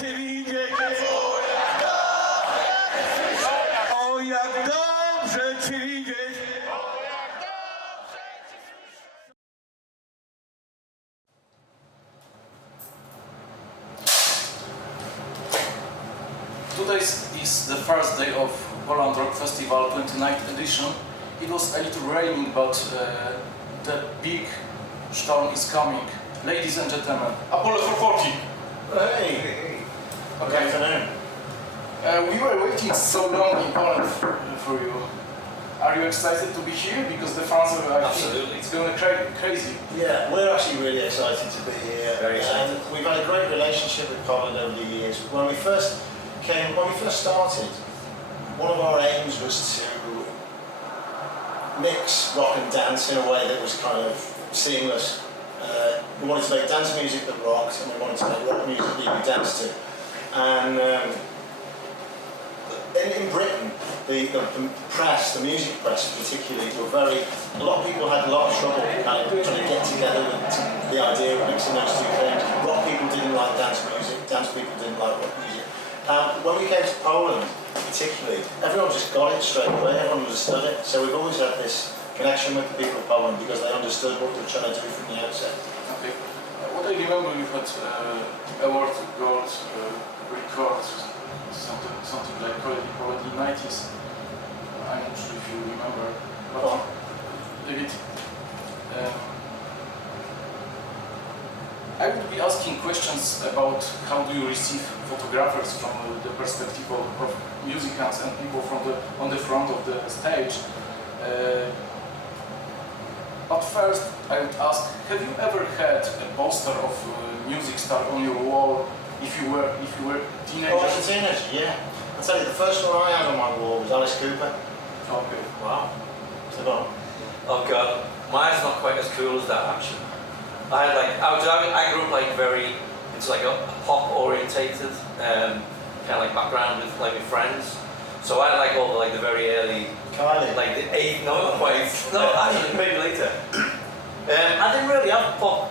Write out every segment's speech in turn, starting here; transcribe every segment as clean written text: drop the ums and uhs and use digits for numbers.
cię widzieć. O, jak dobrze cię widzieć. Today is the first day of Poland Rock Festival 29th edition. It was a little raining, but the big storm is coming. Ladies and gentlemen, Apollo 440. Hey. Okay. Good afternoon. We were waiting so long in Poland for you. Are you excited to be here? Because the fans are Absolutely. It's going crazy. Yeah, we're actually really excited to be here. Very excited. We've had a great relationship with Poland over the years. When we first started, one of our aims was to mix rock and dance in a way that was kind of seamless. We wanted to make dance music that rocked, and we wanted to make rock music that you could dance to. And in Britain, the press, the music press particularly, a lot of people had a lot of trouble kind of trying to get together with the idea of mixing those two things. Rock people didn't like dance music, dance people didn't like rock music. When we came to Poland, particularly, everyone just got it straight away, everyone understood it. So we've always had this connection with the people of Poland because they understood what we were trying to do from the outset. Okay. What I remember, you had award gold record, something like already 90s. I'm not sure if you remember. But David, I would be asking questions about how do you receive photographers from the perspective of musicians and people on the front of the stage. But first, I would ask: have you ever had a poster of a music star on your wall? If you were teenager? Oh, as a teenager, yeah. I'll tell you, the first one I had on my wall was Alice Cooper. Okay. Wow. So go on. Oh god, mine's not quite as cool as that actually. I grew up like very into like a pop orientated kind of like background with like my friends. So I like all the very early Kylie. like the no quite no actually maybe later. I didn't really have pop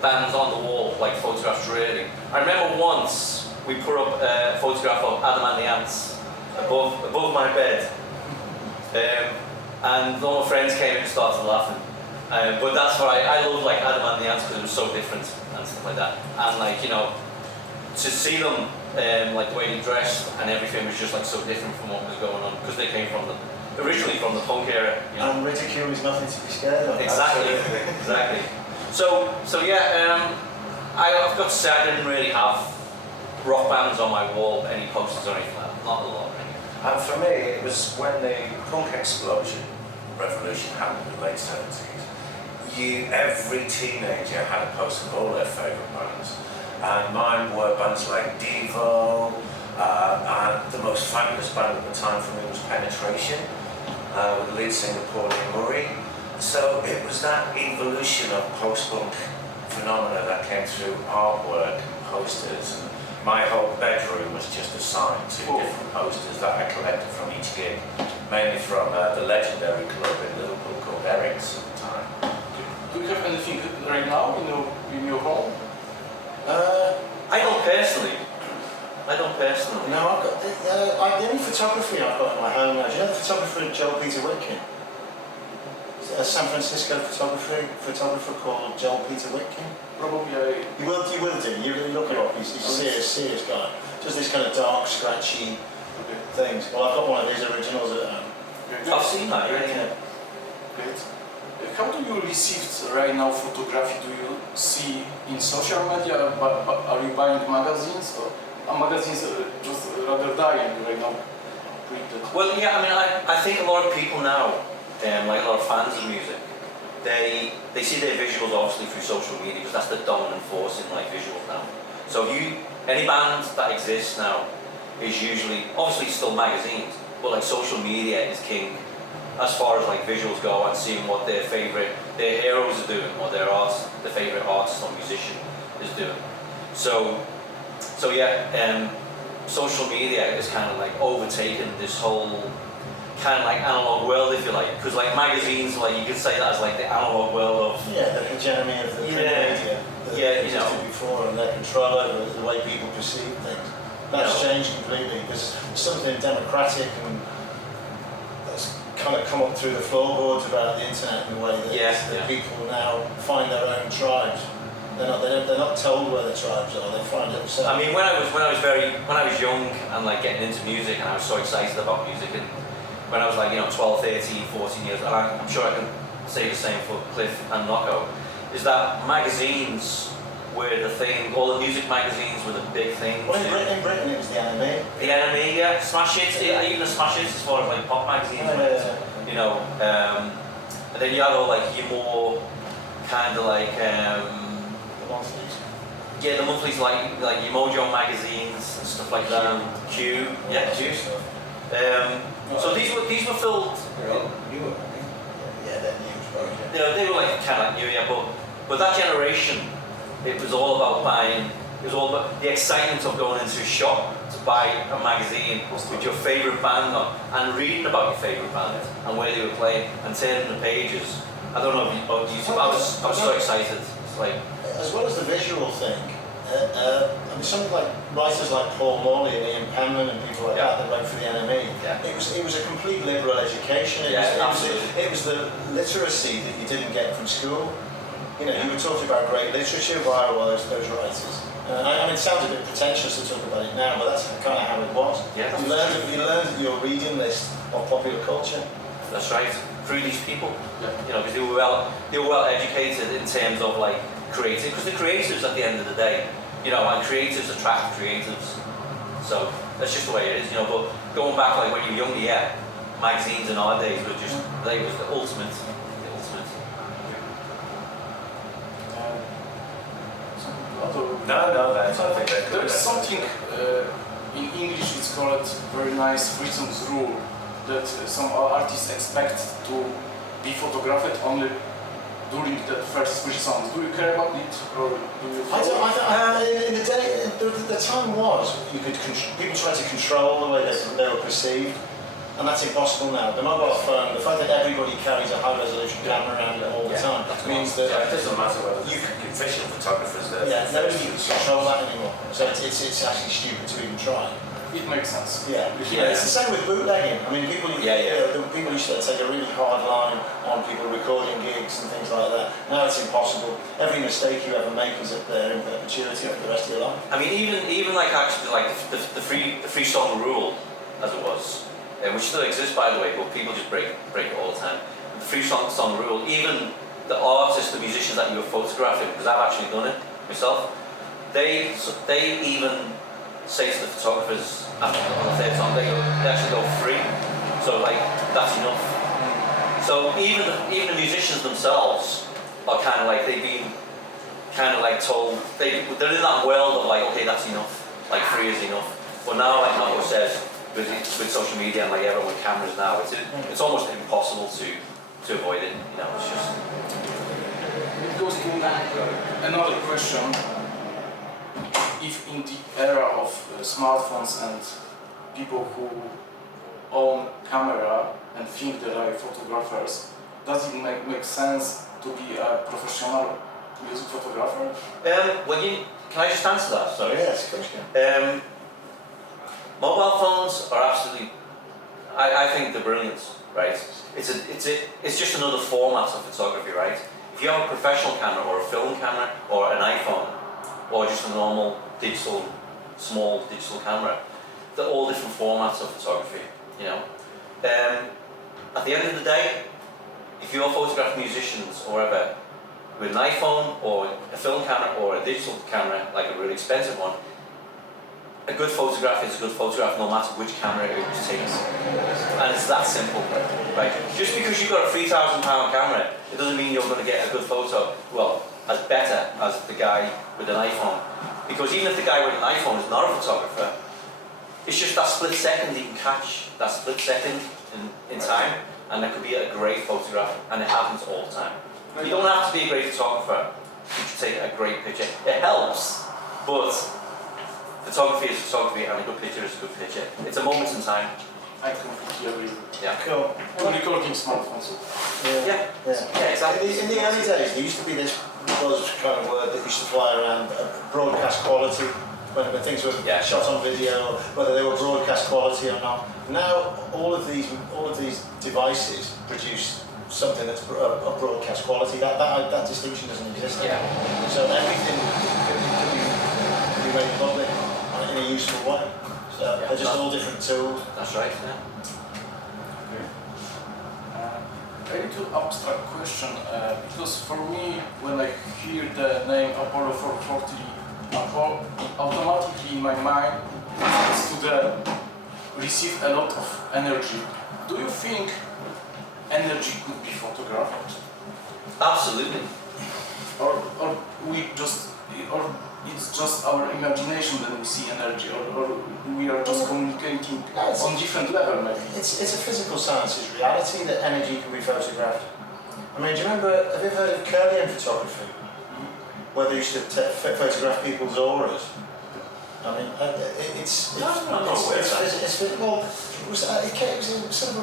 bands on the wall like photographs really. I remember once we put up a photograph of Adam and the Ants above my bed. And all my friends came in and started laughing. But that's why I love like Adam and the Ants because it was so different and stuff like that. And like, you know, to see them like the way they dressed and everything was just like so different from what was going on because they came from originally from the punk era. You know? And ridicule is nothing to be scared of. Exactly, exactly. So yeah, I've got to say I didn't really have rock bands on my wall, any posters or anything like that. Not a lot. And for me, it was when the punk explosion revolution happened in the late 70s. Every teenager had a poster of all their favourite bands. And mine were bands like Devo, and the most famous band at the time for me was Penetration, with the lead singer Pauline Murray. So it was that evolution of post-punk phenomena that came through artwork and posters. And my whole bedroom was just assigned to different posters that I collected from each gig, mainly from the legendary club in Liverpool called Eric's at the time. Do you have anything right now in your home? I don't personally. No, I've got the only photography I've got in my home now. Do you know the photographer Joel Peter Witkin? A San Francisco photographer called Joel Peter Witkin. Probably You will do. You look it up. He's a serious guy. Just this kind of dark, scratchy things. Well, I've got one of his originals at home. I've seen that. Yeah. Great. How do you receive right now photography? Do you see in social media? Are you buying magazines or magazines are just rather dying right now? Printed. Well, yeah. I mean, I think a lot of people now, like a lot of fans of music, they see their visuals obviously through social media because that's the dominant force in like visuals now. So any band that exists now is usually obviously still magazines, but like social media is king as far as like visuals go and seeing what their heroes are doing, what their favourite artist or musician is doing. So yeah, social media is kind of like overtaken this whole kind of like analog world, if you like, because like magazines, like you could say that as like the analog world of the hegemony of the print media. Yeah, you existed know. before and their control over the way people perceive things. That's changed completely. There's something democratic and that's kind of come up through the floorboards about the internet in the way that people now find their own tribes. They're not told where their tribes are. They find it themselves. I mean, when I was young and like getting into music, and I was so excited about music, and when I was like 12, 13, 14 years, and I'm sure I can say the same for Cliff and Nocco, is that magazines were the thing. All the music magazines were the big thing. Well, in Britain it was the NME. The NME, yeah, Smash Hits, even the Smash Hits as far as like pop magazines went. You know, and then you had all like your more kind of like. The monthlies. Yeah, the monthlies like your Mojo magazines and stuff like that. Q, yeah, Q. So these were filled. Yeah, they're new. You know, they were like kind of like new, yeah, but that generation, it was all about buying. It was all about the excitement of going into a shop to buy a magazine with your favourite band on and reading about your favourite band and where they were playing and turning the pages. I don't know if YouTube. I was so excited. It's like. As well as the visual thing, I mean, something like writers like Paul Morley and Ian Penman and people like that wrote for the NME. Yeah. It was a complete liberal education. It was the literacy that you didn't get from school. You know, you were talking about great literature via all those writers. I mean, it sounds a bit pretentious to talk about it now, but that's kind of how it was. Yeah, you learned your reading list of popular culture. That's right. Through these people, you know, because they were well educated in terms of like creative. Because the creatives, at the end of the day, you know, and creatives attract creatives. So that's just the way it is, you know. But going back, like when you're younger, yeah, magazines in our days were just they was the ultimate. No, that's I think There is something in English. It's called very nice free songs rule that some artists expect to be photographed only during the first free songs. Do you care about it, or do you? In the day, the time was people tried to control the way they were perceived, and that's impossible now. The mobile phone, the fact that everybody carries a high-resolution camera around them all the time, means that it doesn't matter whether you can confession photographers there. nobody can control that anymore. So it's actually stupid to even try. It makes sense. Yeah. It's the same with bootlegging. I mean, people used to take a really hard line on people recording gigs and things like that. Now it's impossible. Every mistake you ever make is up there in perpetuity for the rest of your life. I mean, even like actually like the free song rule, as it was, which still exists by the way, but people just break it all the time. The free song rule, even the artists, the musicians that you were photographing, because I've actually done it myself, they even say to the photographers after on the third song, they actually go free. So like that's enough. So even the musicians themselves are kind of like they've been kind of like told they're in that world of like, okay, that's enough, like free is enough. But now, like Nocco says, with social media and like everyone with cameras now, it's almost impossible to avoid it. You know, it's just. It goes to another question. If in the era of smartphones and people who own camera and think that are photographers, does it make sense to be a professional music photographer? Can I just answer that? Sorry. Yes, of course. Mobile phones are absolutely. I think they're brilliant, right? It's just another format of photography, right? If you have a professional camera or a film camera or an iPhone or just a normal small digital camera, they're all different formats of photography, you know. At the end of the day, if you're photographing musicians or whatever with an iPhone or a film camera or a digital camera, like a really expensive one, a good photograph is a good photograph no matter which camera it takes. And it's that simple, right? Just because you've got a £3,000 camera, it doesn't mean you're going to get a good photo, well, as better as the guy with an iPhone. Because even if the guy with an iPhone is not a photographer, it's just that split second you can catch, that split second in time, and that could be a great photograph, and it happens all the time. You don't have to be a great photographer to take a great picture. It helps, but photography is photography, and a good picture is a good picture. It's a moment in time. I completely agree. Yeah. Cool. I'm recording smartphones. Yeah. Exactly. In the early days, there used to be this buzz kind of word that used to fly around, broadcast quality, when things were Yeah. shot on video, or whether they were broadcast quality or not. Now, all of these devices produce something that's of broadcast quality. That distinction doesn't exist Yeah. anymore. So everything can be made public in a useful way. So they're just all different tools. That's right. Yeah. A little abstract question, because for me, when I hear the name Apollo 440, automatically in my mind is to receive a lot of energy. Do you think energy could be photographed, Absolutely. or it's just our imagination that we see energy, or we are just communicating on different level maybe? It's a physical science's reality that energy can be photographed. I mean, do you remember, have you ever heard of Kirlian photography? Where they used to photograph people's auras? I mean, it's sort of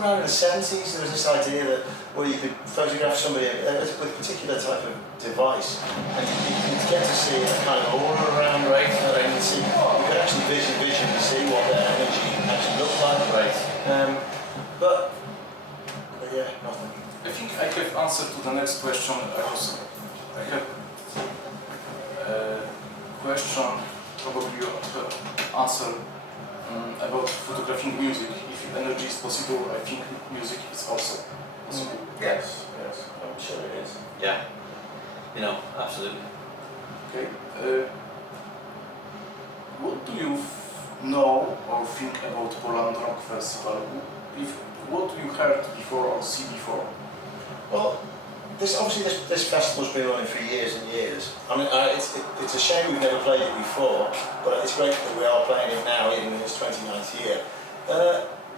around in the 70s. There was this idea that where you could photograph somebody with a particular type of device, and you'd get to see a kind of aura around, Right. And you could actually visually see what their energy actually looked like. Right. But yeah, nothing. I think I have answered to the next question. I have a question, probably you answer about photographing music. If energy is possible, I think music is also possible. Yes, I'm sure it is. Yeah. You know, absolutely. Okay. What do you know or think about Poland Rock Festival? What you heard before or see before? Well, this festival's been running for years and years. I mean, it's a shame we've never played it before, but it's great that we are playing it now, even in its 29th year.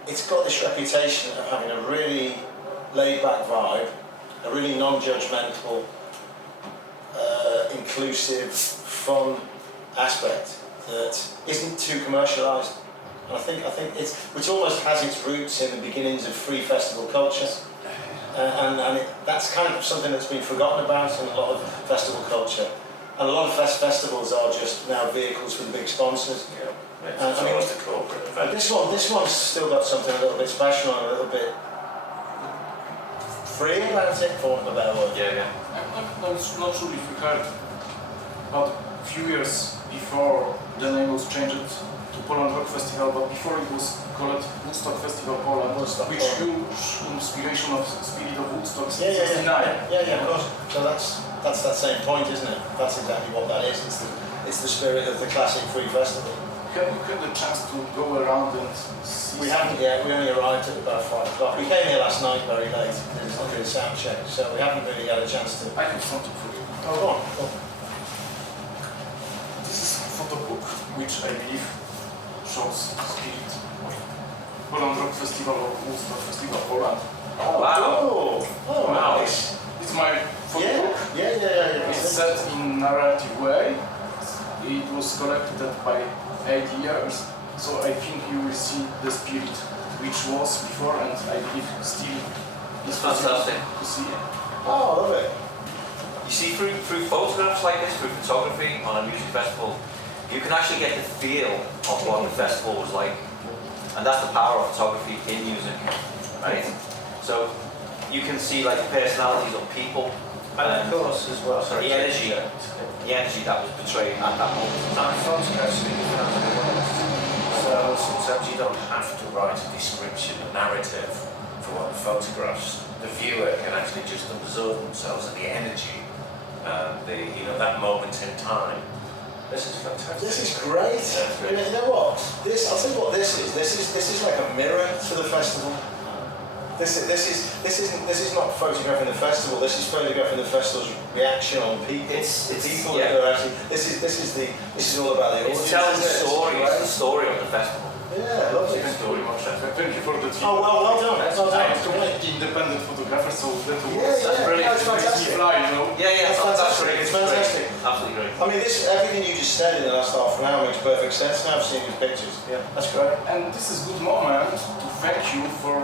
It's got this reputation of having a really laid-back vibe, a really non-judgmental, inclusive, fun aspect that isn't too commercialised. And I think which almost has its roots in the beginnings of free festival culture. That's kind of something that's been forgotten about in a lot of festival culture. And a lot of festivals are just now vehicles for the big sponsors. Yeah. It's I mean, almost a corporate event. This one's still got something a little bit special and a little bit free about it, for want of a better word. Yeah. I'm not sure if you heard, but a few years before the name was changed to Poland Rock Festival, but before it was called Woodstock Festival Poland, Woodstock which huge inspiration of Spirit of Woodstock Yeah, 69. of course. So that's that same point, isn't it? That's exactly what that is. It's the spirit of the classic free festival. Have you had the chance to go around and see? We haven't yet. We only arrived at about 5 o'clock. We came here last night very late. Did a sound check, so we haven't really had a chance to. I have something for you. Oh, go on. Go on. This is a photo book, which I believe shows spirit of Poland Rock Festival or Woodstock Festival Poland. Oh, Wow. cool. Oh, Wow. nice. It's my photo Yeah, book. yeah. It's set in narrative way. It was collected by 8 years, so I think you will see the spirit which was before, and I believe still is It's fantastic. to see it. Oh, I love it. You see, through photographs like this, through photography on a music festival, you can actually get the feel of what the festival was like. And that's the power of photography in music, right? So you can see like the personalities of people, And of course, as well, the energy that was portrayed at that moment. And photographs are found in the world. So sometimes you don't have to write a description, a narrative for what the photographs. The viewer can actually just absorb themselves in the energy, that moment in time. This is fantastic. This is great. You know what? I'll tell you what this is. This is like a mirror to the festival. This is not photographing the festival. This is photographing the festival's reaction on people. It's people yeah. that are actually. This is all about the audience. It's telling the isn't it? story. It's the Right? story of the festival. Yeah, lovely. Thank you very much. Thank you for the tip. Oh well done. Well I am done. completely independent photographer, so that Yeah, really that's makes me fantastic. fly, you know. Yeah, That's that's fantastic. great. It's fantastic. absolutely great. I mean, everything you just said in the last half an hour makes perfect sense now. I've seen his pictures. Yeah, that's great. And this is good moment to thank you for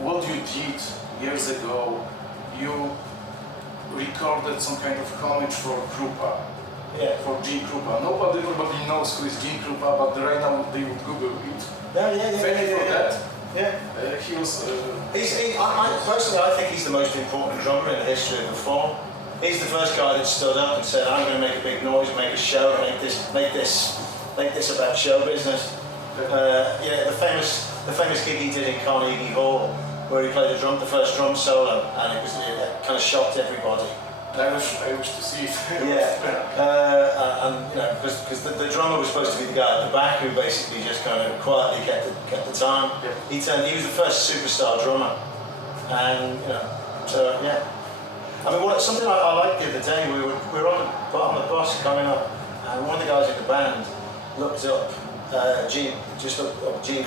what you did years ago. You recorded some kind of homage for Krupa, Yeah. for Gene Krupa. Nobody probably knows who is Gene Krupa, but right now they would Google it. Thank you for that. Yeah. He was. Personally, I think he's the most important drummer in the history of the form. He's the first guy that stood up and said, "I'm going to make a big noise, make a show, make this about show business." The famous gig he did in Carnegie Hall, where he played the first drum solo, and it kind of shocked everybody. I wish to see it. And because the drummer was supposed to be the guy at the back who basically just kind of quietly kept the time. Yeah. He was the first superstar drummer, and I mean, something I liked the other day. We were on the bus coming up, and one of the guys in the band looked up Gene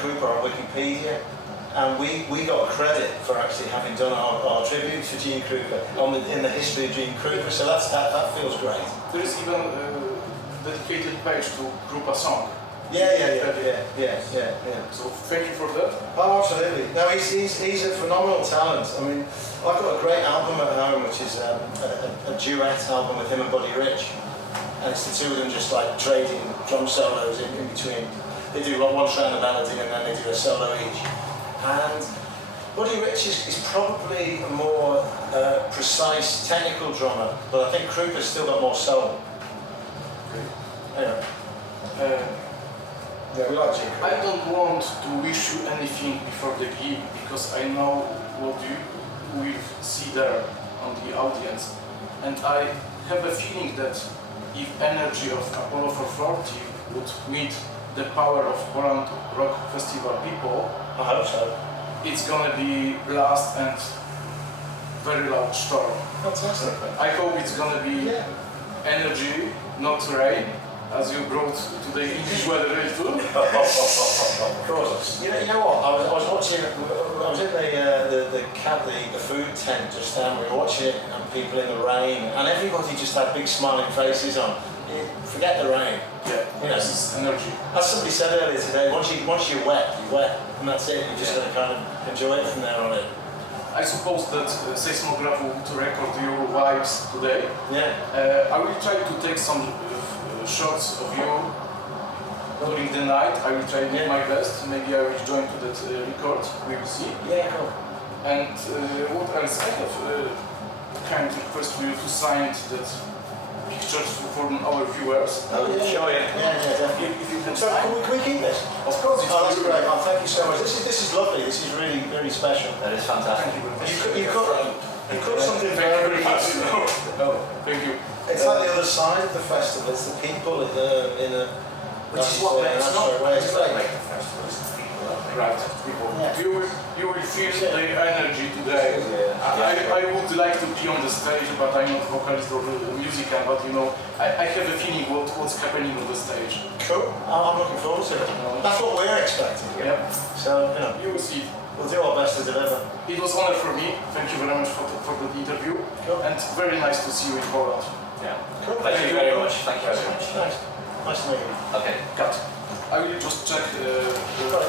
Krupa on Wikipedia. And we got credit for actually having done our tribute to Gene Krupa in the history of Gene Krupa, so that feels great. There is even a dedicated page to Krupa song. Yeah. So thank you for that. Oh, absolutely. No, he's a phenomenal talent. I mean, I've got a great album at home, which is a duet album with him and Buddy Rich, and it's the two of them just like trading drum solos in between. They do one strand of melody and then they do a solo each. And Buddy Rich is probably a more precise, technical drummer, but I think Krupa's still got more soul. Anyway. We like Gene Krupa. I don't want to wish you anything before the gig because I know what you will see there on the audience, and I have a feeling that if energy of Apollo 440 would meet the power of Poland Rock Festival people, I hope so. it's gonna be blast and very loud storm. Fantastic. I hope it's gonna be energy, not rain, as you brought today English weather too. Of course. You know what? I was watching. I was in the food tent just then. We were watching it, and people in the rain, and everybody just had big smiling faces on. Forget the rain. This is energy. As somebody said earlier today, once you're wet, you're wet, and that's it. You're just going to kind of enjoy it from there on in. I suppose that Seismograph will record your vibes today. Yeah. I will try to take some shots of you during the night. I will try to do my best. Maybe I will join to that record. We will see. Yeah, cool. And what else? I have kind request for you to sign that pictures for our viewers. Oh, yeah. Sure, yeah. Yeah, definitely. If you can So, sign. can we keep this? Of course, it's Oh, that's for you. great. Oh, thank you so much. This is lovely. This is really, really special. That is fantastic. Thank you very much. You cut something Thank you very very much. easy. No, thank you. It's like the other side of the festival. It's the people in a Which is what makes that's not the way it's like. make the festival, it's the people that make Right. people. Yeah. You will feel the energy today. I would like to be on the stage, but I'm not vocalist or musician. But I have a feeling what's happening on the stage. Cool. I'm looking forward to it. That's what we're expecting. Yeah. So, You will see. we'll do our best to deliver. It was honor for me. Thank you very much for the interview. Cool. And very nice to see you in Poland. Yeah. Cool. Thank you very much. Thank you very much. Nice. Nice to meet you. Okay. Cut. I will just check the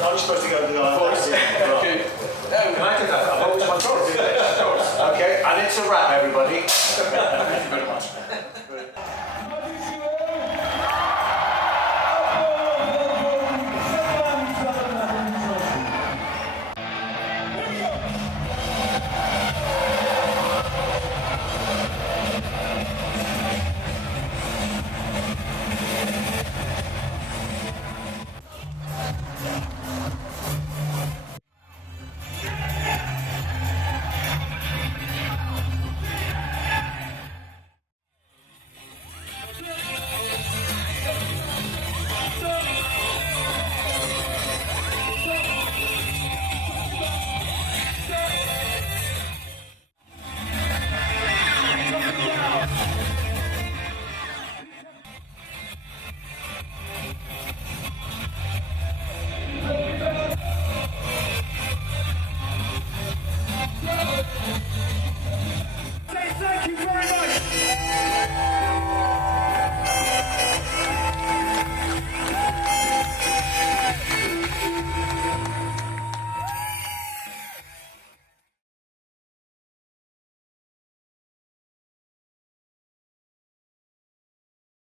Are you supposed to go to the island? voice. Okay. Can I do that? I've always wanted to do this. Okay, and it's a wrap, everybody. Thank you very much.